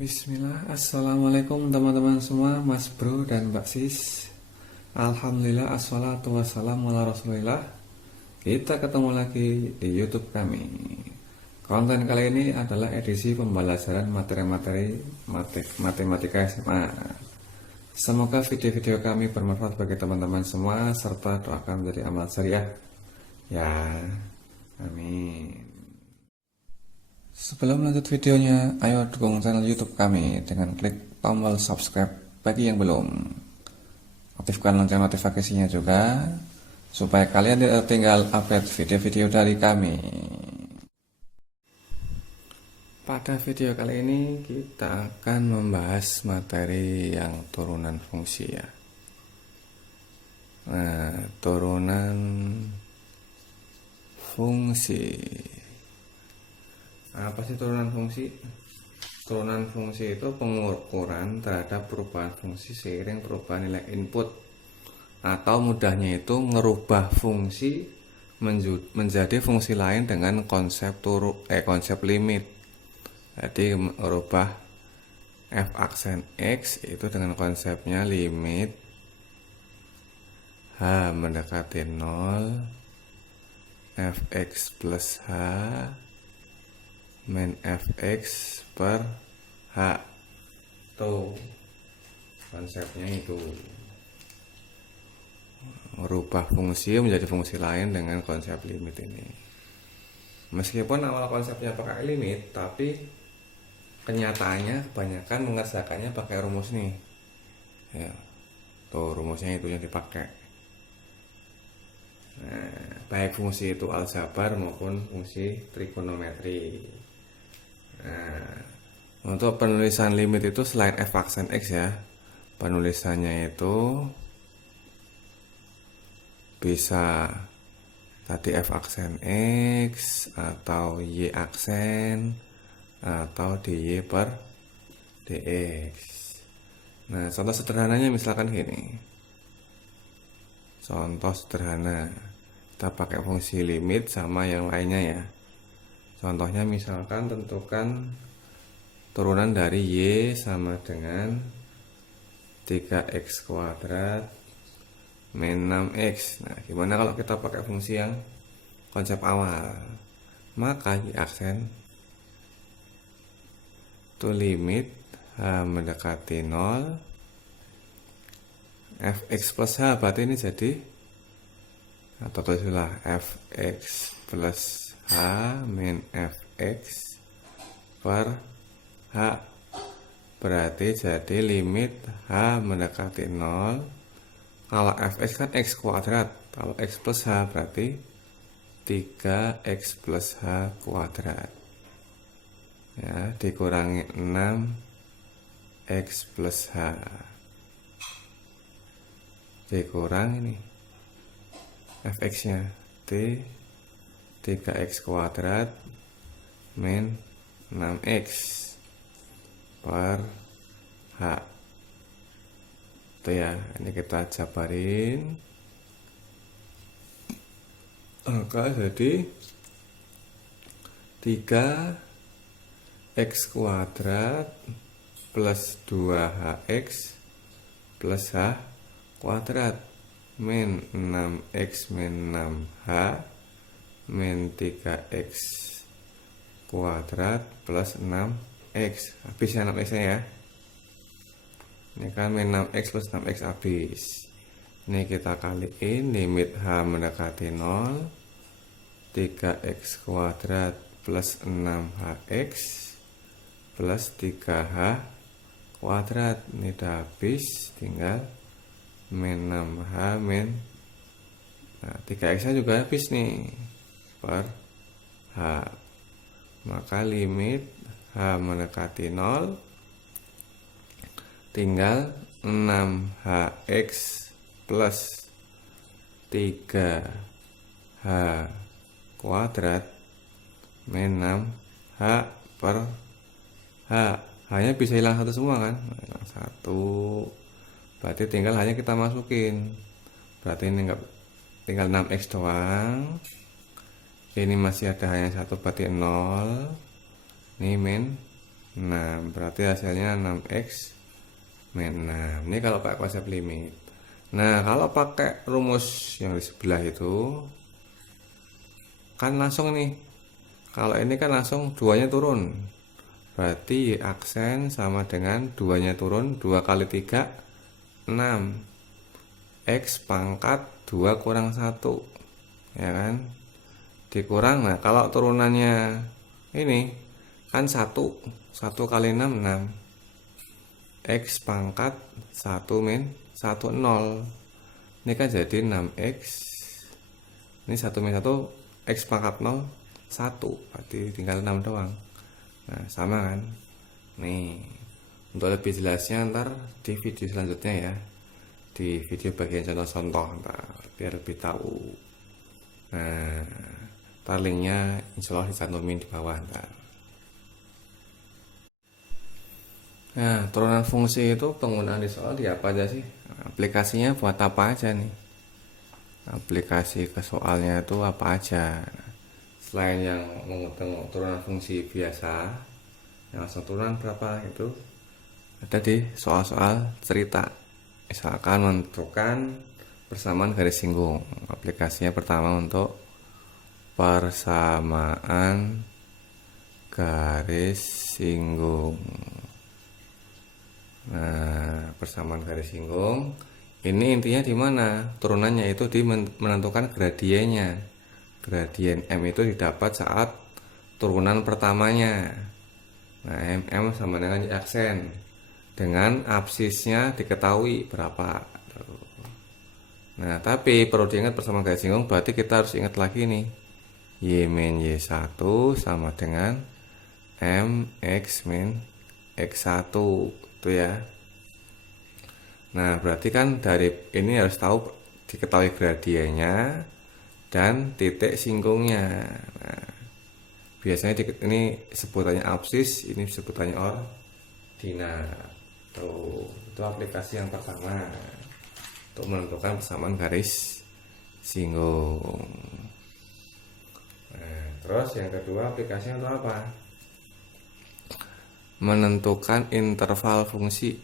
Bismillah, Assalamualaikum teman-teman semua, Mas Bro dan Mbak Sis. Alhamdulillah, assalatu wassalamu ala rasulillah. Kita ketemu lagi di YouTube kami. Konten kali ini adalah edisi pembelajaran materi-materi matematika SMA. Semoga video-video kami bermanfaat bagi teman-teman semua, serta doakan menjadi amal syariah. Ya, amin. Sebelum lanjut videonya, ayo dukung channel YouTube kami dengan klik tombol subscribe bagi yang belum. Aktifkan lonceng notifikasinya juga, supaya kalian tidak tertinggal update video-video dari kami. Pada video kali ini kita akan membahas materi yang turunan fungsi ya. Nah, turunan fungsi. Apa sih turunan fungsi? Turunan fungsi itu pengukuran terhadap perubahan fungsi seiring perubahan nilai input, atau mudahnya itu ngerubah fungsi menjadi fungsi lain dengan konsep konsep limit. Jadi merubah f aksen x itu dengan konsepnya limit h mendekati 0 fx plus h min fx per h. Tuh konsepnya itu merubah fungsi menjadi fungsi lain dengan konsep limit ini. Meskipun awal konsepnya pakai limit, tapi kenyataannya kebanyakan mengerjakannya pakai rumus nih ya. Tuh rumusnya itu yang dipakai. Nah, baik fungsi itu aljabar maupun fungsi trigonometri. Nah, untuk penulisan limit itu selain f aksen x ya, penulisannya itu bisa tadi f aksen x atau y aksen atau dy per dx. Nah, contoh sederhananya misalkan gini. Contoh sederhana, kita pakai fungsi limit sama yang lainnya ya. Contohnya misalkan tentukan turunan dari y sama dengan 3x kuadrat min 6x. Nah, gimana kalau kita pakai fungsi yang konsep awal? Maka y aksen itu limit h mendekati 0 fx plus h, berarti ini jadi, atau tulislah fx plus h min fx per h, berarti jadi limit h mendekati 0. Kalau fx kan x kuadrat, kalau x plus h berarti 3x plus h kuadrat ya, dikurangi 6x plus h dikurang ini fx nya 3x kuadrat min 6x per h. Itu ya, ini kita jabarin. Maka jadi 3x kuadrat plus 2hx plus h kuadrat min 6x min 6h min 3x kuadrat plus 6x. Habis ya 6x nya ya. Ini kan min 6x plus 6x habis. Ini kita kaliin limit h mendekati 0, 3x kuadrat plus 6hx plus 3h kuadrat. Ini udah habis, tinggal min 6h min, nah 3x nya juga habis nih, per h. Maka limit h mendekati 0 tinggal 6hx plus 3h kuadrat min 6h per h. H nya bisa hilang satu semua kan, hilang satu, berarti tinggal hanya kita masukin. Berarti ini enggak, tinggal 6x doang. Ini masih ada hanya satu, berarti 0. Ini min 6. Berarti hasilnya 6x min 6. Ini kalau pakai konsep limit. Nah, kalau pakai rumus yang di sebelah itu kan langsung nih. Kalau ini kan langsung duanya turun. Berarti Y aksen sama dengan duanya turun. 2 kali 3 6. X pangkat 2 kurang 1. Ya kan? Dikurang. Nah, kalau turunannya ini kan 1. 1 kali 6 6. X pangkat 1 min 1 0. Ini kan jadi 6x. Ini 1 min 1 x pangkat 0 1. Berarti tinggal 6 doang. Nah, sama kan? Nih. Untuk lebih jelasnya ntar di video selanjutnya ya. Di video bagian contoh-contoh ntar biar lebih tahu. Nah, ntar linknya insya Allah dicantumin di bawah ntar. Nah, turunan fungsi itu penggunaan di soal di apa aja sih? Aplikasinya buat apa aja nih? Aplikasi ke soalnya itu apa aja? Selain yang menghitung turunan fungsi biasa, yang langsung turunan berapa itu ada di soal-soal cerita. Misalkan menentukan persamaan garis singgung. Aplikasinya pertama untuk persamaan garis singgung. Nah, persamaan garis singgung ini intinya di mana? Turunannya itu di menentukan gradiennya. Gradien M itu didapat saat turunan pertamanya. Nah, MM sama dengan Y aksen. Dengan absisnya diketahui berapa. Nah, tapi perlu diingat persamaan garis singgung berarti kita harus ingat lagi nih. Y min Y1 sama dengan MX min X1 itu ya. Nah, berarti kan dari ini harus tahu diketahui gradiennya dan titik singgungnya. Nah, biasanya ini sebutannya absis, ini sebutannya ordinat. Tuh, itu aplikasi yang pertama untuk menentukan persamaan garis singgung. Nah, terus yang kedua aplikasinya untuk apa? Menentukan interval fungsi.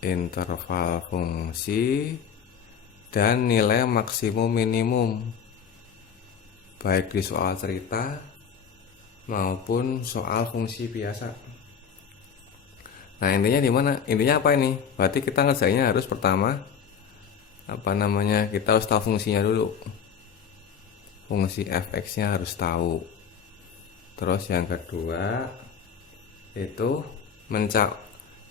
Interval fungsi dan nilai maksimum minimum baik di soal cerita maupun soal fungsi biasa. Nah, intinya di mana? Intinya apa ini? Berarti kita ngerjainnya harus pertama kita harus tahu fungsinya dulu. Fungsi fx-nya harus tahu. Terus yang kedua itu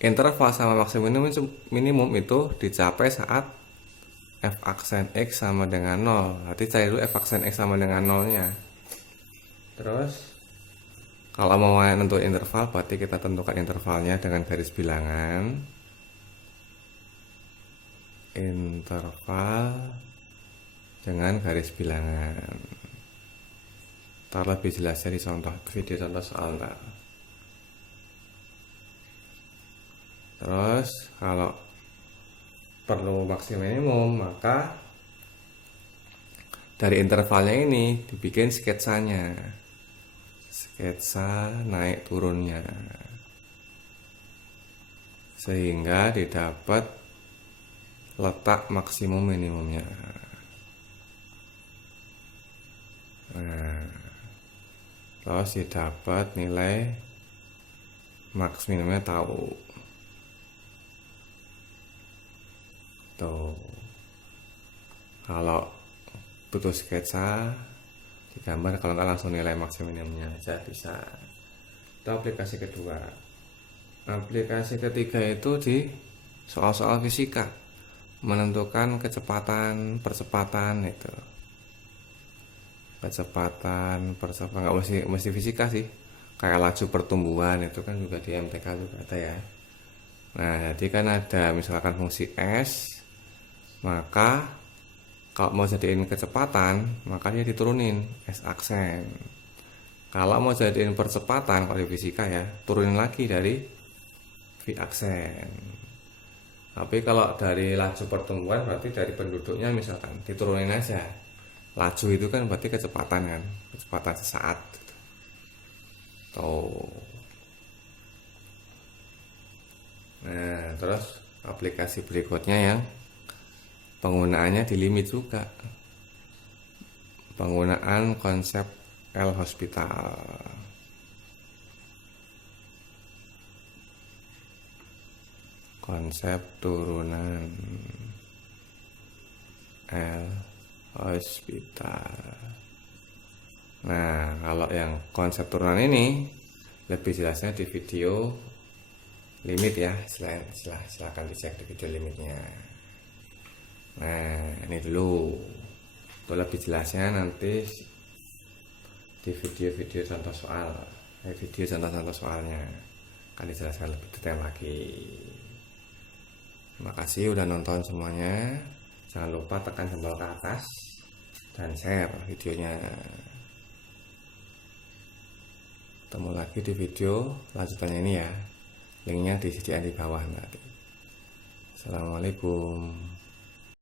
interval sama maksimum minimum itu dicapai saat f aksen x sama dengan 0. Berarti cari dulu f aksen x sama dengan 0-nya. Terus kalau mau nentuin interval berarti kita tentukan intervalnya dengan garis bilangan. Interval dengan garis bilangan. Ntar lebih jelasnya di video contoh soal ntar. Terus kalau perlu maksimum minimum maka dari intervalnya ini dibikin sketsanya. Sketsa naik turunnya. Sehingga didapat letak maksimum minimumnya. Nah, terus didapat nilai maks minimumnya tahu. Tuh. Kalau butuh sketsa digambar, kalau nggak langsung nilai maksimum minimumnya aja bisa. Itu aplikasi kedua. Aplikasi ketiga itu di soal-soal fisika, menentukan kecepatan, percepatan itu. Kecepatan, percepatan nggak mesti fisika sih. Kayak laju pertumbuhan itu kan juga di MTK juga ada ya. Nah, jadi kan ada misalkan fungsi S, maka kalau mau jadiin kecepatan, maka dia diturunin S aksen. Kalau mau jadiin percepatan, kalau di fisika ya, turunin lagi dari V aksen. Tapi kalau dari laju pertumbuhan berarti dari penduduknya misalkan diturunin aja. Laju itu kan berarti kecepatan kan, kecepatan sesaat. Tuh. Nah, terus aplikasi berikutnya yang penggunaannya di limit juga. Penggunaan konsep L hospital. Konsep turunan L hospital. Nah, kalau yang konsep turunan ini lebih jelasnya di video limit ya. Silahkan dicek di video limitnya. Nah, ini dulu. Untuk lebih jelasnya nanti di video-video contoh soal. Video contoh-contoh soalnya akan dijelaskan lebih detail lagi. Terima kasih udah nonton semuanya. Jangan lupa tekan tombol ke atas dan share videonya. Ketemu lagi di video lanjutannya ini ya. Linknya disediakan di bawah nanti. Assalamualaikum.